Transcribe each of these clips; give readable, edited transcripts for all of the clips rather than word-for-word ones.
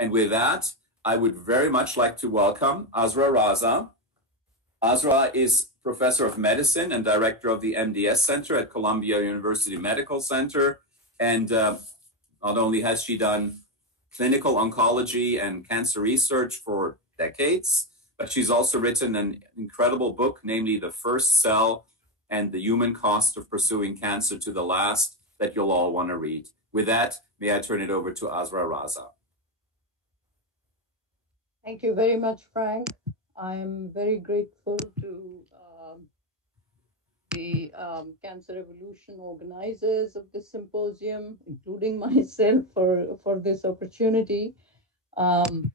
And with that, I would very much like to welcome Azra Raza. Azra is professor of medicine and director of the MDS Center at Columbia University Medical Center. And not only has she done clinical oncology and cancer research for decades, but she's also written an incredible book, namely The First Cell and the Human Cost of Pursuing Cancer to the Last, that you'll all want to read. With that, may I turn it over to Azra Raza. Thank you very much, Frank. I am very grateful to the Cancer Revolution organizers of this symposium, including myself, for this opportunity. And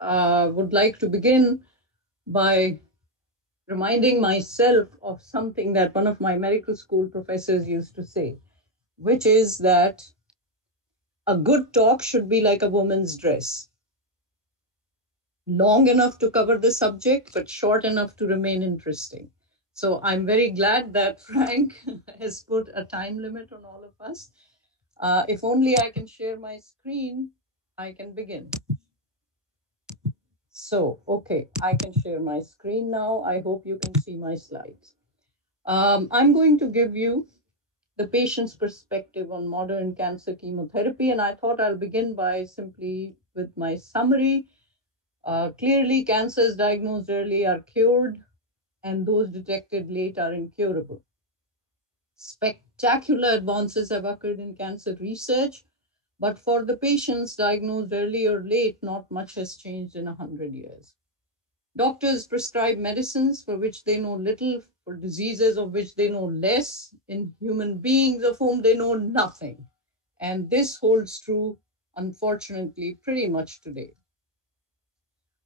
would like to begin by reminding myself of something that one of my medical school professors used to say, which is that a good talk should be like a woman's dress. Long enough to cover the subject, but short enough to remain interesting. So I'm very glad that Frank has put a time limit on all of us. If only I can share my screen, I can begin. So, okay, I can share my screen now. I hope you can see my slides. I'm going to give you the patient's perspective on modern cancer chemotherapy, and I thought I'll begin by simply with my summary. Clearly, cancers diagnosed early are cured, and those detected late are incurable. Spectacular advances have occurred in cancer research, but for the patients diagnosed early or late, not much has changed in 100 years. Doctors prescribe medicines for which they know little, for diseases of which they know less, in human beings of whom they know nothing. And this holds true, unfortunately, pretty much today.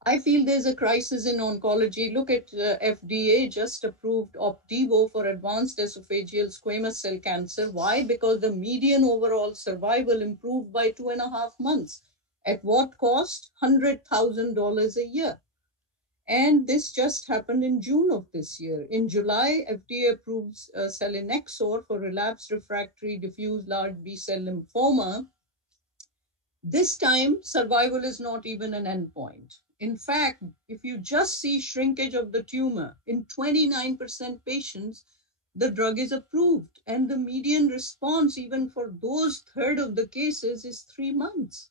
I feel there's a crisis in oncology. Look at FDA just approved Opdivo for advanced esophageal squamous cell cancer. Why? Because the median overall survival improved by 2.5 months. At what cost? $100,000 a year. And this just happened in June of this year. In July, FDA approves selinexor for relapsed refractory diffuse large B-cell lymphoma. This time, survival is not even an endpoint. In fact, if you just see shrinkage of the tumor, in 29% patients, the drug is approved, and the median response, even for those third of the cases, is 3 months.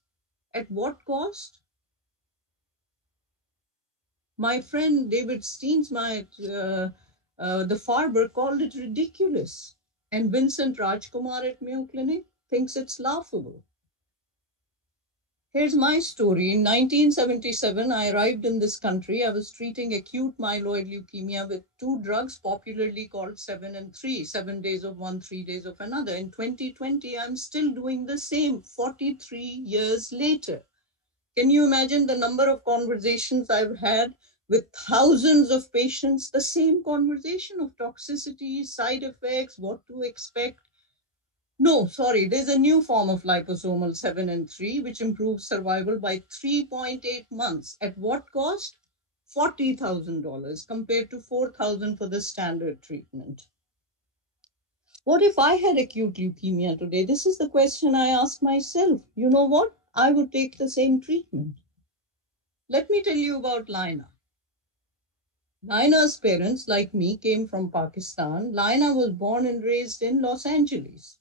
At what cost? My friend David Steensma at the Farber called it ridiculous, and Vincent Rajkumar at Mayo Clinic thinks it's laughable. Here's my story. In 1977, I arrived in this country. I was treating acute myeloid leukemia with 2 drugs popularly called 7 and 3, 7 days of one, 3 days of another. In 2020, I'm still doing the same 43 years later. Can you imagine the number of conversations I've had with thousands of patients, the same conversation of toxicity, side effects, what to expect? No, sorry, there's a new form of liposomal 7 and 3, which improves survival by 3.8 months. At what cost? $40,000 compared to $4,000 for the standard treatment. What if I had acute leukemia today? This is the question I ask myself. You know what? I would take the same treatment. Let me tell you about Liyna. Liyna's parents, like me, came from Pakistan. Liyna was born and raised in Los Angeles.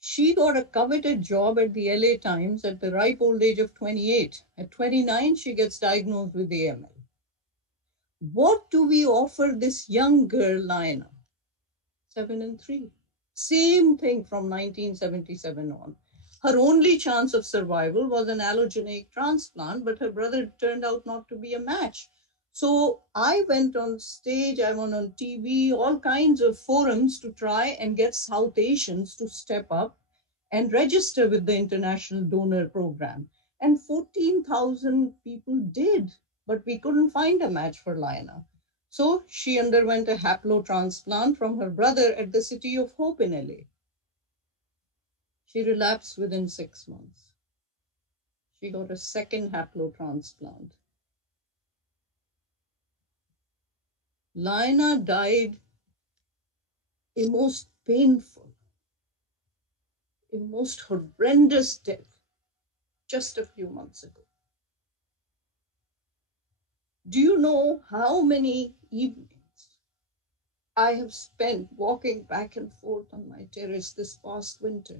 She got a coveted job at the LA Times at the ripe old age of 28. At 29, she gets diagnosed with AML. What do we offer this young girl, Liyna? 7 and 3. Same thing from 1977 on. Her only chance of survival was an allogeneic transplant, but her brother turned out not to be a match. So I went on stage, I went on TV, all kinds of forums to try and get South Asians to step up and register with the International Donor Program. And 14,000 people did, but we couldn't find a match for Liyna. So she underwent a haplotransplant from her brother at the City of Hope in LA. She relapsed within 6 months. She got a second haplotransplant. Liyna died a most painful, a most horrendous death just a few months ago. Do you know how many evenings I have spent walking back and forth on my terrace this past winter,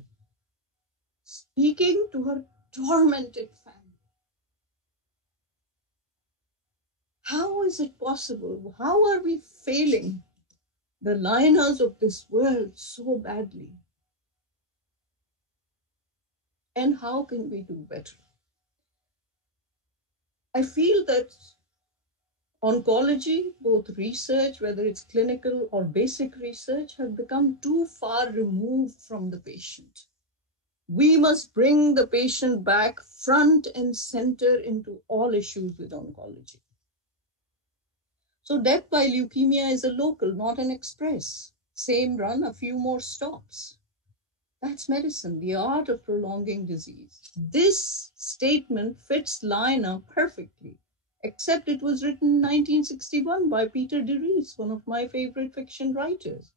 speaking to her tormented family? How is it possible? How are we failing the Liynas of this world so badly? And how can we do better? I feel that oncology, both research, whether it's clinical or basic research, have become too far removed from the patient. We must bring the patient back front and center into all issues with oncology. So death by leukemia is a local, not an express. Same run, a few more stops. That's medicine, the art of prolonging disease. This statement fits Liyna perfectly, except it was written in 1961 by Peter de Rees, one of my favorite fiction writers.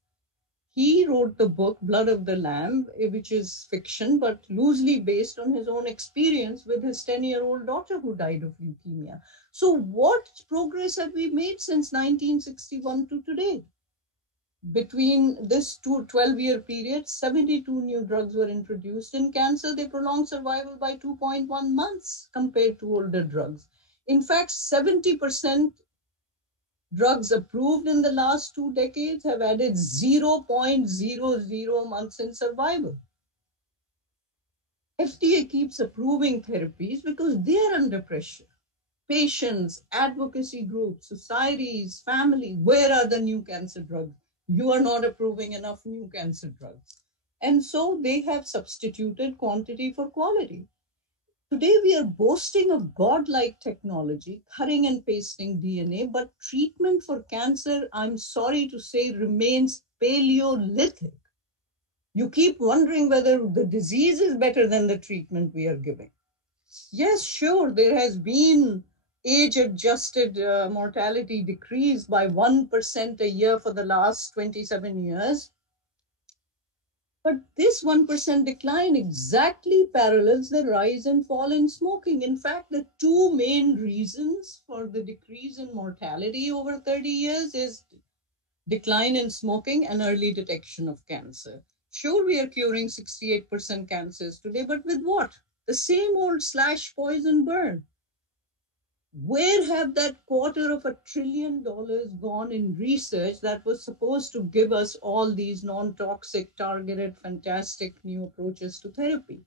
He wrote the book Blood of the Lamb, which is fiction, but loosely based on his own experience with his 10-year-old daughter who died of leukemia. So what progress have we made since 1961 to today? Between this 12-year period, 72 new drugs were introduced. In cancer, they prolonged survival by 2.1 months compared to older drugs. In fact, 70% drugs approved in the last 2 decades have added 0.00 months in survival. FDA keeps approving therapies because they are under pressure. Patients, advocacy groups, societies, family, where are the new cancer drugs? You are not approving enough new cancer drugs. And so they have substituted quantity for quality. Today, we are boasting of godlike technology, cutting and pasting DNA, but treatment for cancer, I'm sorry to say, remains Paleolithic. You keep wondering whether the disease is better than the treatment we are giving. Yes, sure, there has been age-adjusted mortality decrease by 1% a year for the last 27 years. But this 1% decline exactly parallels the rise and fall in smoking. In fact, the two main reasons for the decrease in mortality over 30 years is decline in smoking and early detection of cancer. Sure, we are curing 68% cancers today, but with what? The same old slash, poison, burn. Where have that $250 billion gone in research that was supposed to give us all these non-toxic, targeted, fantastic new approaches to therapy?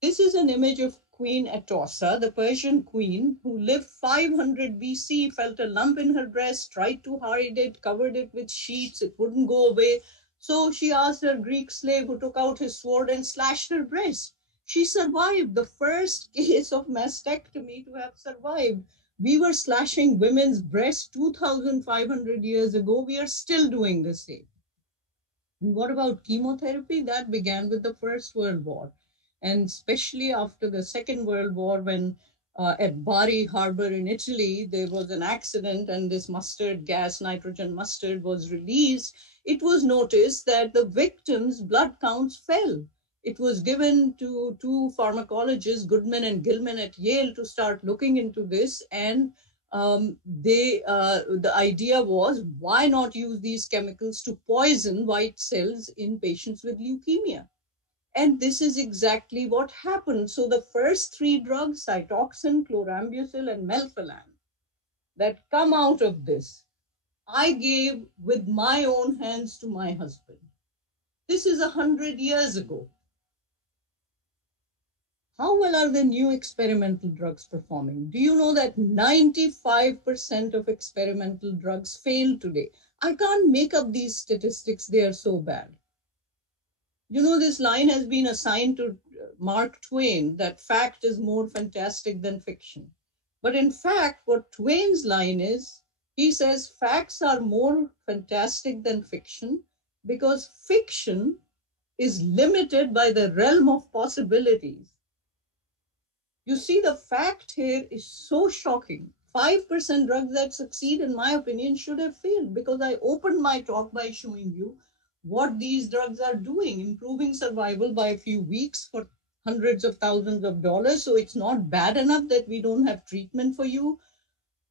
This is an image of Queen Atossa, the Persian queen, who lived 500 BC, felt a lump in her breast, tried to hide it, covered it with sheets, it wouldn't go away. So she asked her Greek slave, who took out his sword and slashed her breast. She survived, the first case of mastectomy to have survived. We were slashing women's breasts 2,500 years ago. We are still doing the same. And what about chemotherapy? That began with the First World War. And especially after the Second World War, when at Bari Harbor in Italy, there was an accident and this mustard gas, nitrogen mustard, was released, it was noticed that the victims' blood counts fell. It was given to two pharmacologists, Goodman and Gilman at Yale, to start looking into this. And the idea was, why not use these chemicals to poison white cells in patients with leukemia? And this is exactly what happened. So the first three drugs, Cytoxan, chlorambucil, and melphalan, that come out of this, I gave with my own hands to my husband. This is 100 years ago. How well are the new experimental drugs performing? Do you know that 95% of experimental drugs fail today? I can't make up these statistics, they are so bad. You know, this line has been assigned to Mark Twain, that fact is more fantastic than fiction. But in fact, what Twain's line is, he says facts are more fantastic than fiction because fiction is limited by the realm of possibilities. You see, the fact here is so shocking. 5% drugs that succeed, in my opinion, should have failed, because I opened my talk by showing you what these drugs are doing, improving survival by a few weeks for hundreds of thousands of dollars. So it's not bad enough that we don't have treatment for you.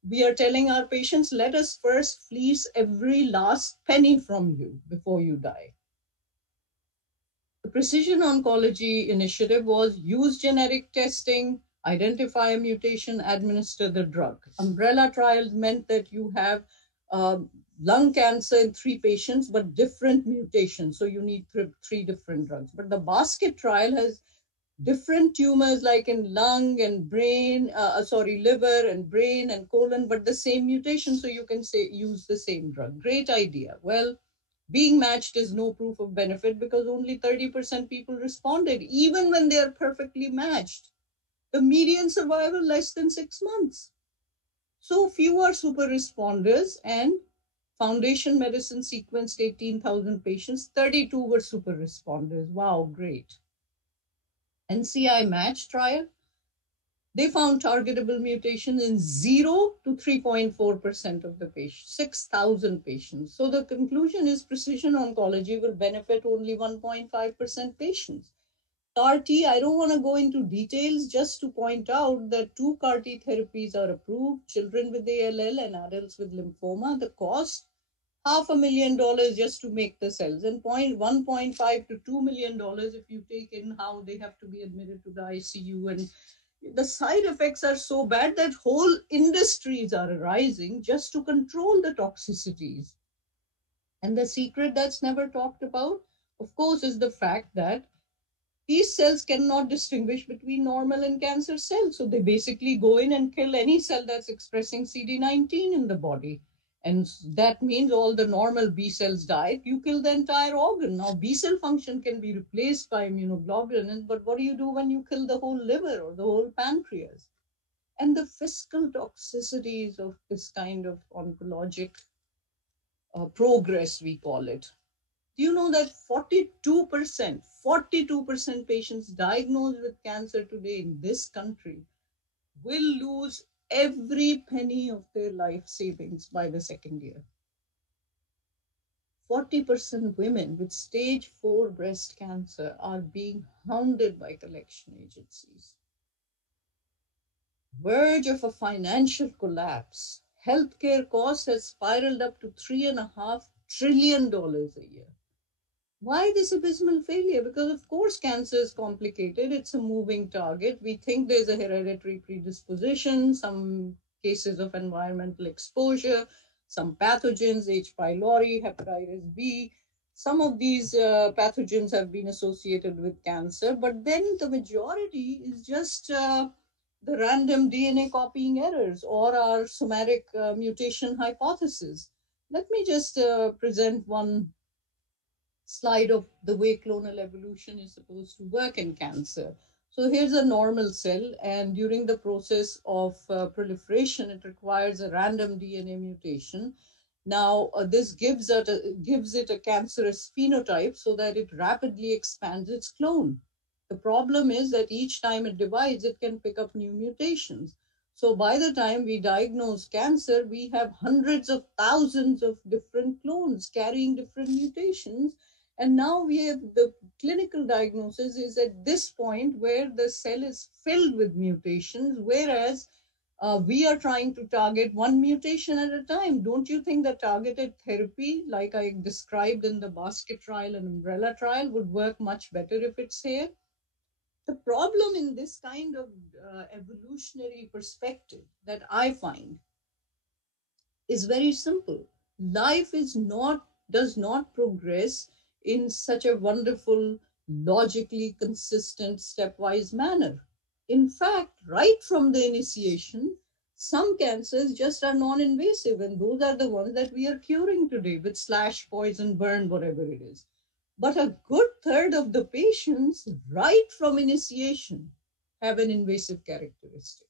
We are telling our patients, let us first fleece every last penny from you before you die. The Precision Oncology Initiative was use genetic testing, identify a mutation, administer the drug. Umbrella trials meant that you have lung cancer in 3 patients, but different mutations. So you need 3 different drugs. But the basket trial has different tumors like in lung and brain, liver and brain and colon, but the same mutation. So you can say use the same drug. Great idea. Well, being matched is no proof of benefit because only 30% people responded, even when they are perfectly matched. The median survival less than 6 months. So few are super responders, and Foundation Medicine sequenced 18,000 patients, 32 were super responders. Wow, great. NCI match trial, they found targetable mutations in 0 to 3.4% of the patients, 6,000 patients. So the conclusion is precision oncology will benefit only 1.5% patients. CAR T, I don't want to go into details, just to point out that 2 CAR T therapies are approved, children with ALL and adults with lymphoma. The cost, $500,000 just to make the cells, and 1.5 to $2 million if you take in how they have to be admitted to the ICU, and the side effects are so bad that whole industries are arising just to control the toxicities. And the secret that's never talked about, of course, is the fact that these cells cannot distinguish between normal and cancer cells. So they basically go in and kill any cell that's expressing CD19 in the body. And that means all the normal B cells die. You kill the entire organ. Now, B cell function can be replaced by immunoglobulins, but what do you do when you kill the whole liver or the whole pancreas? And the fiscal toxicities of this kind of oncologic progress, we call it. Do you know that 42% patients diagnosed with cancer today in this country will lose every penny of their life savings by the second year? 40% women with stage 4 breast cancer are being hounded by collection agencies. Verge of a financial collapse. Healthcare costs have spiraled up to $3.5 trillion a year. Why this abysmal failure? Because of course cancer is complicated. It's a moving target. We think there's a hereditary predisposition, some cases of environmental exposure, some pathogens, H. pylori, hepatitis B. Some of these pathogens have been associated with cancer, but then the majority is just the random DNA copying errors or our somatic mutation hypothesis. Let me just present one slide of the way clonal evolution is supposed to work in cancer. So here's a normal cell, and during the process of proliferation, it requires a random DNA mutation. Now, this gives it a cancerous phenotype so that it rapidly expands its clone. The problem is that each time it divides, it can pick up new mutations. So by the time we diagnose cancer, we have hundreds of thousands of different clones carrying different mutations. And now we have the clinical diagnosis is at this point where the cell is filled with mutations, whereas we are trying to target one mutation at a time. Don't you think that targeted therapy, like I described in the basket trial and umbrella trial, would work much better if it's here? The problem in this kind of evolutionary perspective that I find is very simple. Life does not progress in such a wonderful, logically consistent, stepwise manner. In fact, right from the initiation, some cancers just are non-invasive, and those are the ones that we are curing today with slash, poison, burn, whatever it is. But a good third of the patients, right from initiation, have an invasive characteristic.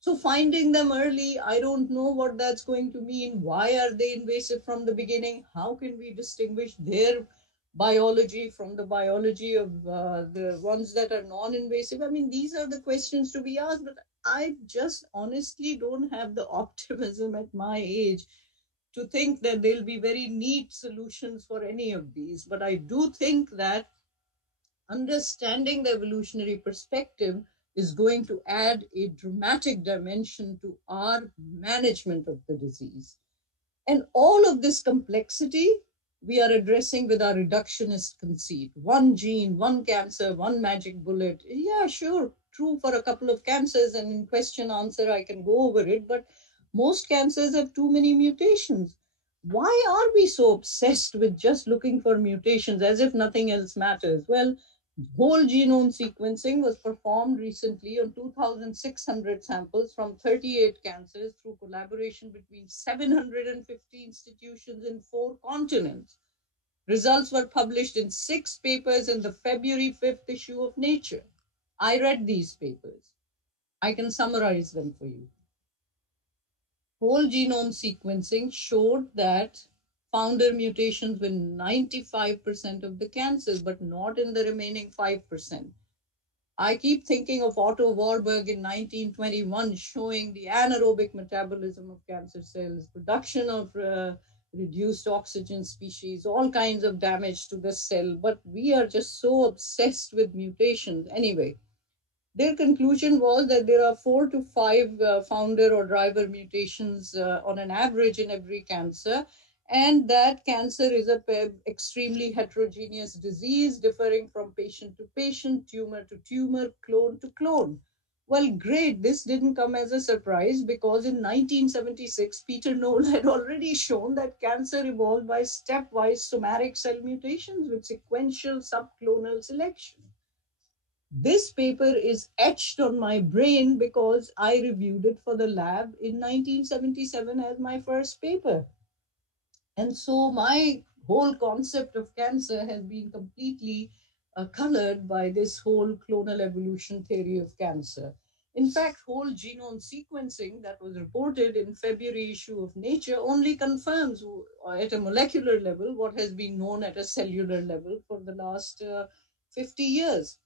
So finding them early, I don't know what that's going to mean. Why are they invasive from the beginning? How can we distinguish their biology from the biology of the ones that are non-invasive? I mean, these are the questions to be asked, but I just honestly don't have the optimism at my age to think that there'll be very neat solutions for any of these. But I do think that understanding the evolutionary perspective is going to add a dramatic dimension to our management of the disease. And all of this complexity we are addressing with our reductionist conceit. One gene, one cancer, one magic bullet. Yeah, sure, true for a couple of cancers, and in question answer, I can go over it, but most cancers have too many mutations. Why are we so obsessed with just looking for mutations as if nothing else matters? Well, whole genome sequencing was performed recently on 2,600 samples from 38 cancers through collaboration between 750 institutions in 4 continents. Results were published in 6 papers in the February 5th issue of Nature. I read these papers. I can summarize them for you. Whole genome sequencing showed that founder mutations were 95% of the cancers, but not in the remaining 5%. I keep thinking of Otto Warburg in 1921 showing the anaerobic metabolism of cancer cells, production of reduced oxygen species, all kinds of damage to the cell. But we are just so obsessed with mutations. Anyway, their conclusion was that there are 4 to 5 founder or driver mutations on an average in every cancer, and that cancer is a extremely heterogeneous disease differing from patient to patient, tumor to tumor, clone to clone. Well, great. This didn't come as a surprise because in 1976, Peter Knoll had already shown that cancer evolved by stepwise somatic cell mutations with sequential subclonal selection. This paper is etched on my brain because I reviewed it for the lab in 1977 as my first paper. And so my whole concept of cancer has been completely colored by this whole clonal evolution theory of cancer. In fact, whole genome sequencing that was reported in February issue of Nature only confirms at a molecular level what has been known at a cellular level for the last 50 years.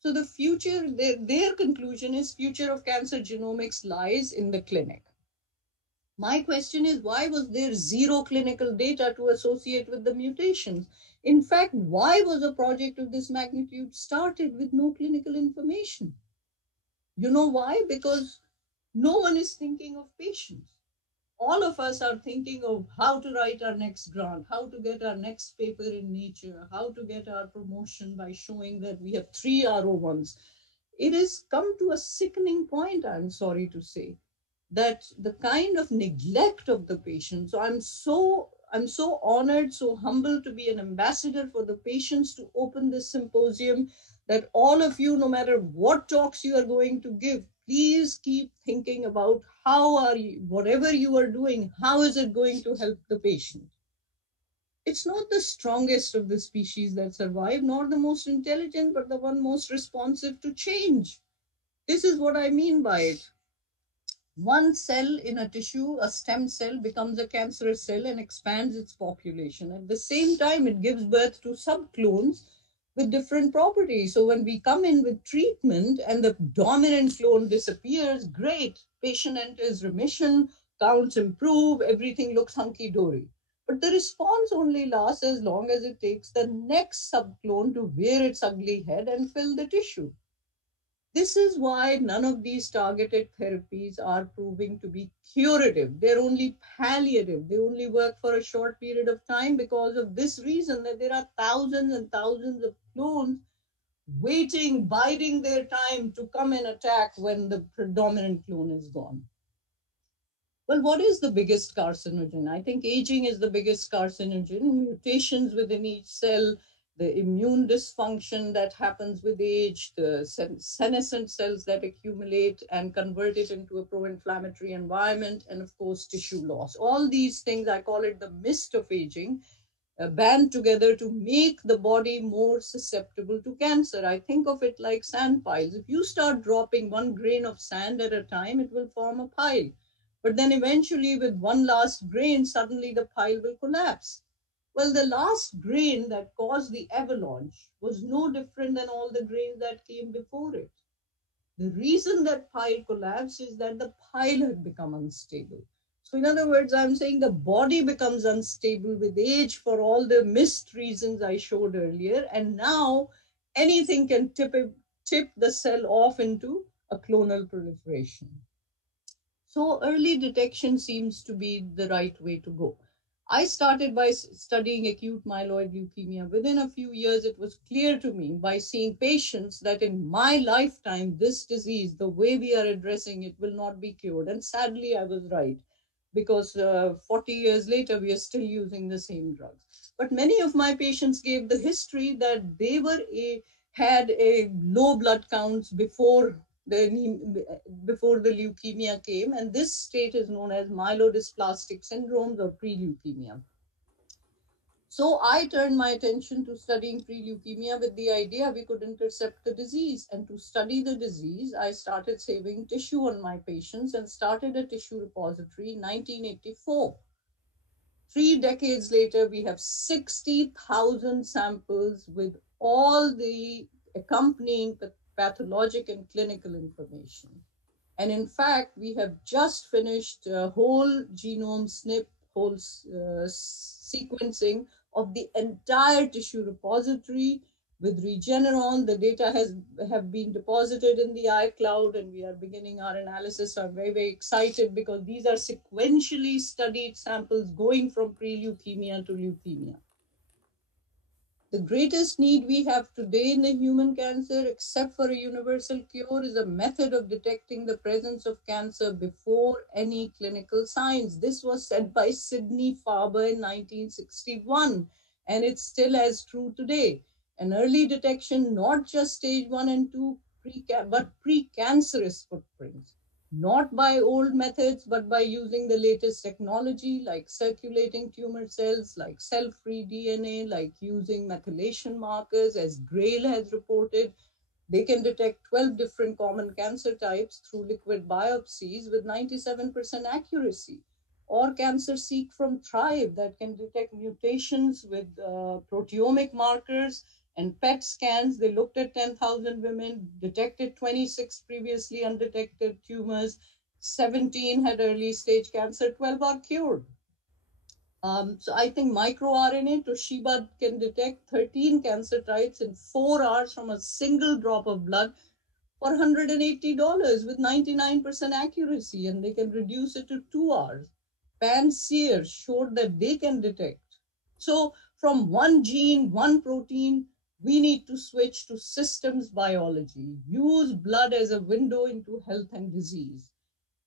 So the future, their conclusion is future of cancer genomics lies in the clinic. My question is, why was there zero clinical data to associate with the mutations? In fact, why was a project of this magnitude started with no clinical information? You know why? Because no one is thinking of patients. All of us are thinking of how to write our next grant, how to get our next paper in Nature, how to get our promotion by showing that we have 3 R01s. It has come to a sickening point, I'm sorry to say, that the kind of neglect of the patient. So I'm so honored, so humble to be an ambassador for the patients to open this symposium, that all of you, no matter what talks you are going to give, please keep thinking about how are you, whatever you are doing, how is it going to help the patient? It's not the strongest of the species that survive, nor the most intelligent, but the one most responsive to change. This is what I mean by it. One cell in a tissue, a stem cell, becomes a cancerous cell and expands its population. At the same time, it gives birth to subclones with different properties. So when we come in with treatment and the dominant clone disappears, great, patient enters remission, counts improve, everything looks hunky-dory. But the response only lasts as long as it takes the next subclone to rear its ugly head and fill the tissue. This is why none of these targeted therapies are proving to be curative. They're only palliative. They only work for a short period of time because of this reason, that there are thousands and thousands of clones waiting, biding their time to come and attack when the predominant clone is gone. Well, what is the biggest carcinogen? I think aging is the biggest carcinogen. Mutations within each cell, the immune dysfunction that happens with age, the senescent cells that accumulate and convert it into a pro-inflammatory environment, and of course, tissue loss. All these things, I call it the mist of aging, band together to make the body more susceptible to cancer. I think of it like sand piles. If you start dropping 1 grain of sand at a time, it will form a pile. But then eventually, with one last grain, suddenly the pile will collapse. Well, the last grain that caused the avalanche was no different than all the grains that came before it. The reason that pile collapsed is that the pile had become unstable. So in other words, I'm saying the body becomes unstable with age for all the missed reasons I showed earlier. And now anything can tip the cell off into a clonal proliferation. So early detection seems to be the right way to go. I started by studying acute myeloid leukemia. Within a few years, it was clear to me by seeing patients that in my lifetime, this disease, the way we are addressing it, will not be cured. And sadly, I was right, because 40 years later, we are still using the same drugs. But many of my patients gave the history that they had a low blood counts before the leukemia came, and this state is known as myelodysplastic syndromes or pre-leukemia. So I turned my attention to studying pre-leukemia with the idea we could intercept the disease. And to study the disease, I started saving tissue on my patients and started a tissue repository in 1984. 3 decades later, we have 60,000 samples with all the accompanying pathologic and clinical information. And in fact, we have just finished a whole genome SNP, whole sequencing of the entire tissue repository with Regeneron. The data have been deposited in the iCloud, and we are beginning our analysis. So I'm very, very excited because these are sequentially studied samples going from pre-leukemia to leukemia. The greatest need we have today in the human cancer, except for a universal cure, is a method of detecting the presence of cancer before any clinical signs. This was said by Sidney Farber in 1961, and it's still as true today. An early detection, not just stage 1 and 2, but precancerous footprints. Not by old methods, but by using the latest technology like circulating tumor cells, like cell-free DNA, like using methylation markers, as Grail has reported. They can detect 12 different common cancer types through liquid biopsies with 97% accuracy. Or CancerSeek from Thrive that can detect mutations with proteomic markers and PET scans. They looked at 10,000 women, detected 26 previously undetected tumors, 17 had early stage cancer, 12 are cured. So I think microRNA, Toshiba can detect 13 cancer types in 4 hours from a single drop of blood for $180 with 99% accuracy, and they can reduce it to 2 hours. Panseer showed that they can detect. So from one gene, one protein, we need to switch to systems biology, use blood as a window into health and disease.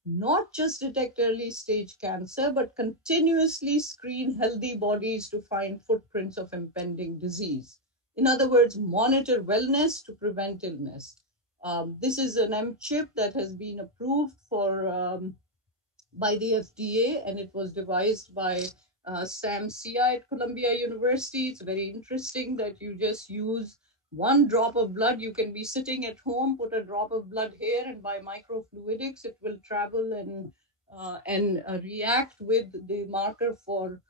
Not just detect early stage cancer, but continuously screen healthy bodies to find footprints of impending disease. In other words, monitor wellness to prevent illness. This is an M chip that has been approved by the FDA, and it was devised by Sam Cia at Columbia University. It's very interesting that you just use one drop of blood. You can be sitting at home, put a drop of blood here, and by microfluidics, it will travel and react with the marker for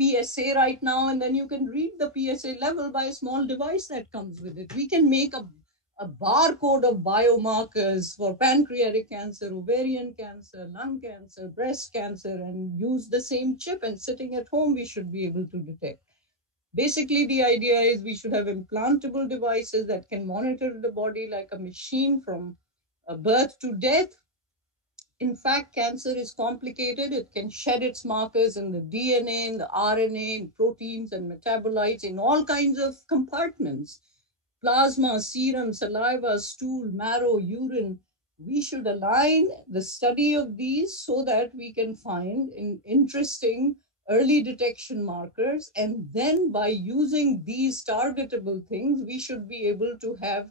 PSA right now. And then you can read the PSA level by a small device that comes with it. We can make a barcode of biomarkers for pancreatic cancer, ovarian cancer, lung cancer, breast cancer, and use the same chip. And sitting at home, we should be able to detect. Basically, the idea is we should have implantable devices that can monitor the body like a machine from birth to death. In fact, cancer is complicated. It can shed its markers in the DNA, in the RNA, in proteins and metabolites, in all kinds of compartments. Plasma, serum, saliva, stool, marrow, urine. We should align the study of these so that we can find interesting early detection markers. And then by using these targetable things, we should be able to have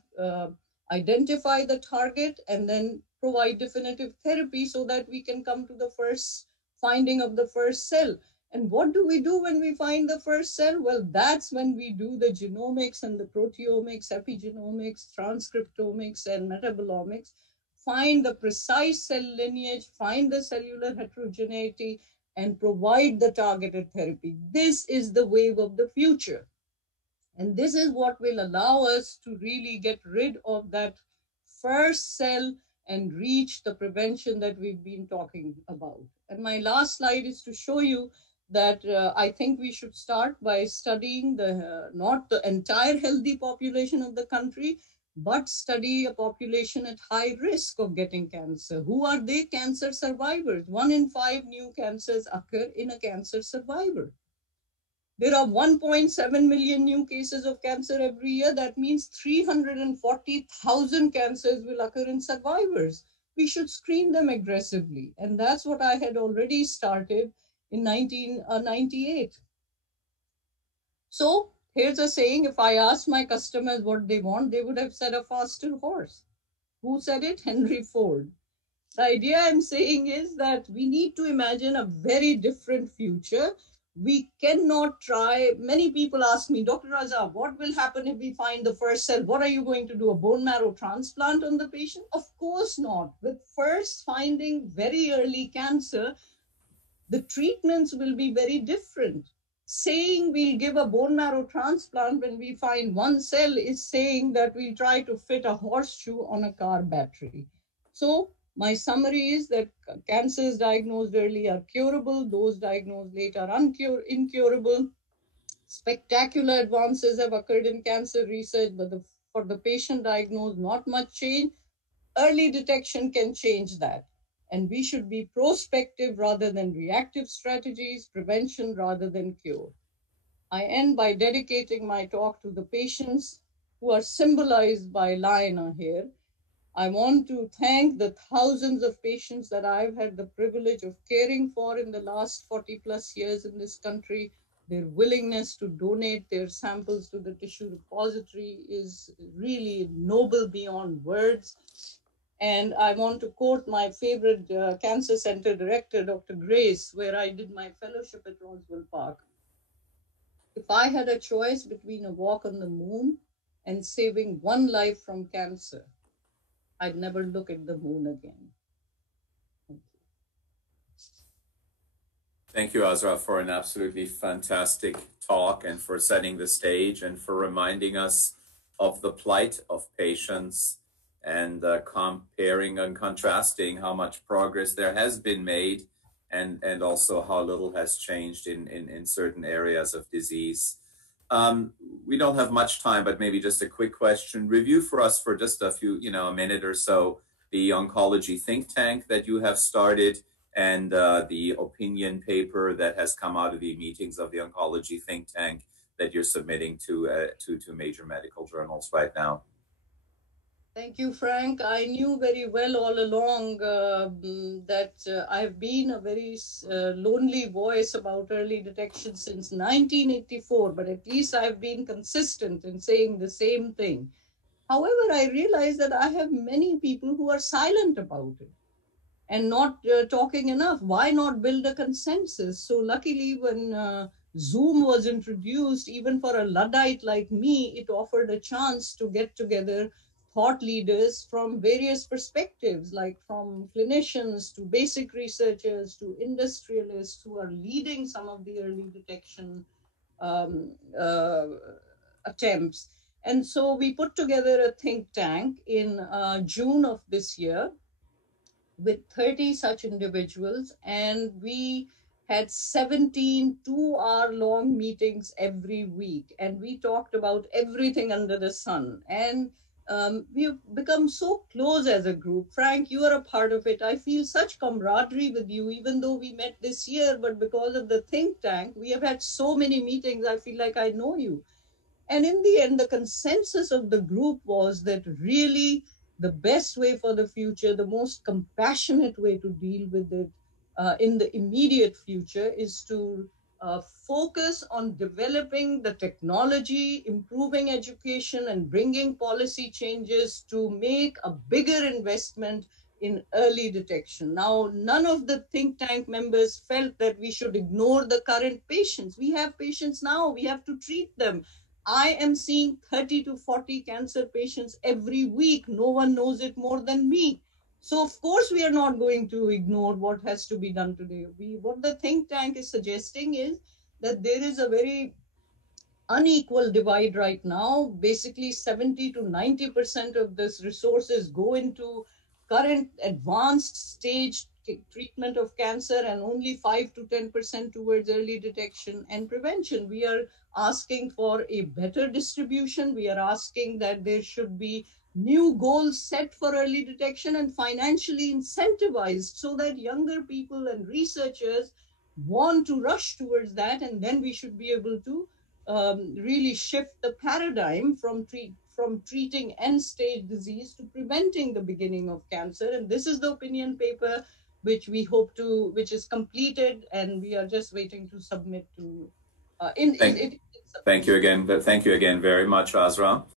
identify the target and then provide definitive therapy so that we can come to the first finding of the first cell. And what do we do when we find the first cell? Well, that's when we do the genomics and the proteomics, epigenomics, transcriptomics, and metabolomics, find the precise cell lineage, find the cellular heterogeneity, and provide the targeted therapy. This is the wave of the future. And this is what will allow us to really get rid of that first cell and reach the prevention that we've been talking about. And my last slide is to show you that I think we should start by studying not the entire healthy population of the country, but study a population at high risk of getting cancer. Who are they? Cancer survivors. 1 in 5 new cancers occur in a cancer survivor. There are 1.7 million new cases of cancer every year. That means 340,000 cancers will occur in survivors. We should screen them aggressively. And that's what I had already started in 1998. So here's a saying: if I asked my customers what they want, they would have said a faster horse. Who said it? Henry Ford. The idea I'm saying is that we need to imagine a very different future. We cannot try. Many people ask me, Dr. Raza, what will happen if we find the first cell? What are you going to do? A bone marrow transplant on the patient? Of course not. With first finding very early cancer, the treatments will be very different. Saying we'll give a bone marrow transplant when we find one cell is saying that we'll try to fit a horseshoe on a car battery. So my summary is that cancers diagnosed early are curable, those diagnosed late are incurable. Spectacular advances have occurred in cancer research, but for the patient diagnosed, not much change. Early detection can change that. And we should be prospective rather than reactive strategies, prevention rather than cure. I end by dedicating my talk to the patients who are symbolized by Liyna here. I want to thank the thousands of patients that I've had the privilege of caring for in the last 40 plus years in this country. Their willingness to donate their samples to the tissue repository is really noble beyond words. And I want to quote my favorite cancer center director, Dr. Grace, where I did my fellowship at Roswell Park. If I had a choice between a walk on the moon and saving one life from cancer, I'd never look at the moon again. Thank you. Thank you, Azra, for an absolutely fantastic talk and for setting the stage and for reminding us of the plight of patients and comparing and contrasting how much progress there has been made and also how little has changed in certain areas of disease. We don't have much time, but maybe just a quick question. Review for us for just a few, a minute or so, the oncology think tank that you have started and the opinion paper that has come out of the meetings of the oncology think tank that you're submitting to major medical journals right now. Thank you, Frank. I knew very well all along that I've been a very lonely voice about early detection since 1984, but at least I've been consistent in saying the same thing. However, I realize that I have many people who are silent about it and not talking enough. Why not build a consensus? So luckily, when Zoom was introduced, even for a Luddite like me, it offered a chance to get together thought leaders from various perspectives, like from clinicians to basic researchers to industrialists who are leading some of the early detection attempts. And so we put together a think tank in June of this year with 30 such individuals, and we had 17 2-hour-long meetings every week, and we talked about everything under the sun. And we've become so close as a group. Frank, you are a part of it. I feel such camaraderie with you, even though we met this year, but because of the think tank, we have had so many meetings, I feel like I know you. And in the end, the consensus of the group was that really the best way for the future, the most compassionate way to deal with it in the immediate future is to focus on developing the technology, improving education, and bringing policy changes to make a bigger investment in early detection. Now, none of the think tank members felt that we should ignore the current patients. We have patients now, we have to treat them. I am seeing 30 to 40 cancer patients every week. No one knows it more than me. So of course we are not going to ignore what has to be done today. What the think tank is suggesting is that there is a very unequal divide right now. Basically 70 to 90% of this resources go into current advanced stage treatment of cancer and only 5 to 10% towards early detection and prevention. We are asking for a better distribution. We are asking that there should be new goals set for early detection and financially incentivized so that younger people and researchers want to rush towards that. And then we should be able to really shift the paradigm from treating end stage disease to preventing the beginning of cancer. And this is the opinion paper which is completed, and we are just waiting to submit to Thank you again very much, Azra.